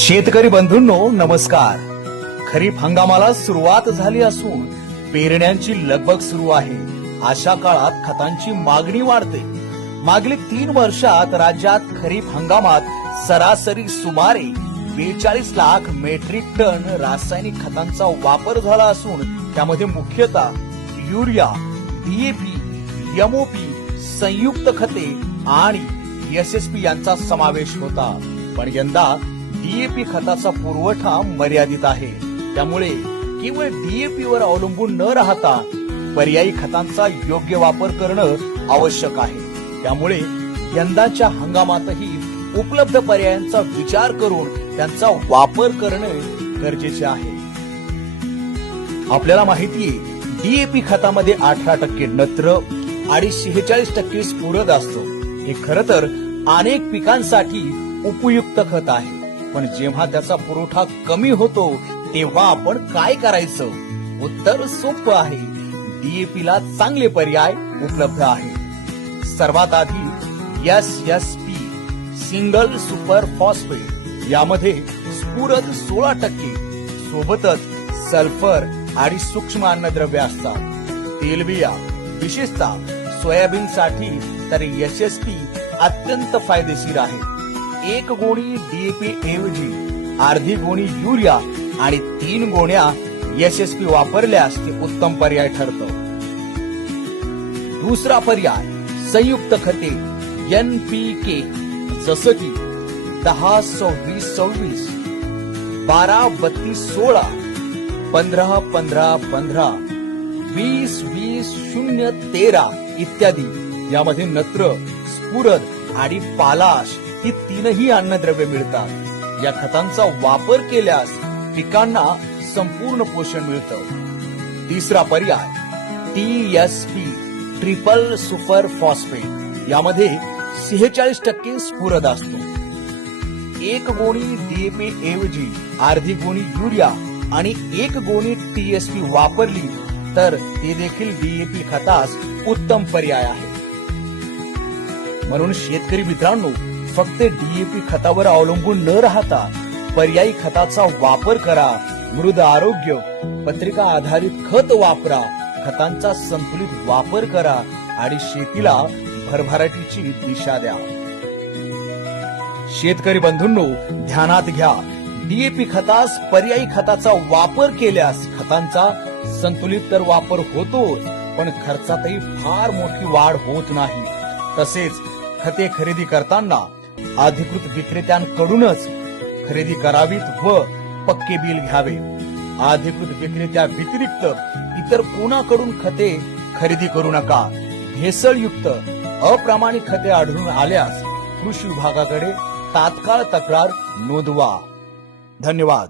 शेतकरी बंधूंनो नमस्कार। खरीप हंगामाला सुरुवात झाली असून पेरण्यांची लगबग सुरू आहे। अशा काळात खतांची मागणी वाढते। मागील 3 वर्षात राज्यात खरीप हंगामात सरासरी सुमारे 42 लाख मेट्रिक टन रासायनिक खतांचा वापर झाला असून त्यामध्ये मुख्यतः युरिया, डीएपी, एमओपी, संयुक्त खते आणि एसएसपी यांचा समावेश होता। पण यंदा डीएपी खताचा पुरवठा मर्यादित आहे। त्यामुळे केवळ डीएपी वर अवलंबून न राहता पर्यायी खतांचा योग्य वापर करणं आवश्यक आहे। त्यामुळे यंदाच्या हंगामातही उपलब्ध पर्यायांचा विचार करून त्यांचा वापर करणे गरजेचे आहे। आपल्याला माहिती आहे डीएपी खतामध्ये 18% नत्र आणि 46% स्फुरद असतो। हे खरं तर अनेक पिकांसाठी उपयुक्त खत आहे। पण जेव्हा त्याचा पुरवठा कमी होतो तेव्हा आपण काय करायचं? उत्तर सोपं आहे। डीएपी ला चांगले पर्याय उपलब्ध आहे। सर्वात आधी एसएसपी सिंगल सुपर फॉस्फेट, यामध्ये स्फुरद 16%, सोबतच सल्फर आणि सूक्ष्म अन्नद्रव्य असतात। तेलबिया विशेषतः सोयाबीन साठी तर एसएसपी अत्यंत फायदेशीर आहे। 1 गोणी डीएपी ऐवजी अर्धी गोणी युरिया आणि 3 गोण्या एसएसपी वापरल्यास ते उत्तम पर्याय ठरतो। दुसरा पर्याय संयुक्त खते एनपीके, जसं की 10-26-26, 12-32-16, 15-15-15, 20-20-0-13 इत्यादी। यामध्ये नत्र, स्फुरद आणि पालाश ही 3ही अन्नद्रव्ये मिळतात। या खतांचा वापर केल्यास पिकांना संपूर्ण पोषण मिळतं। तिसरा पर्याय टीएसपी ट्रिपल सुपर फॉस्फेट, यामध्ये 46% स्फुरद असतो। 1 गोणी डीएपी ऐवजी अर्धी गोणी युरिया आणि 1 गोणी टीएसपी वापरली तर ते देखील डीएपी खतास उत्तम पर्याय आहे। म्हणून शेतकरी मित्रांनो, फक्त डीएपी खतावर अवलंबून न राहता पर्यायी खताचा वापर करा। मृद आरोग्य पत्रिका आधारित खत वापरा, खतांचा संतुलित वापर करा आणि शेतीला भरभराटीची दिशा द्या। शेतकरी बंधूंनो ध्यानात घ्या, डीएपी खतास पर्यायी खताचा वापर केल्यास खतांचा संतुलित तर वापर होतो, पण खर्चातही फार मोठी वाढ होत नाही। तसेच खते खरेदी करताना अधिकृत विक्रेत्यांकडूनच खरेदी करावीत व पक्के बिल घ्यावे। अधिकृत विक्रेत्या व्यतिरिक्त इतर कोणाकडून खते खरेदी करू नका। भेसळयुक्त अप्रामाणिक खते आढळून आल्यास कृषी विभागाकडे तात्काळ तक्रार नोंदवा। धन्यवाद।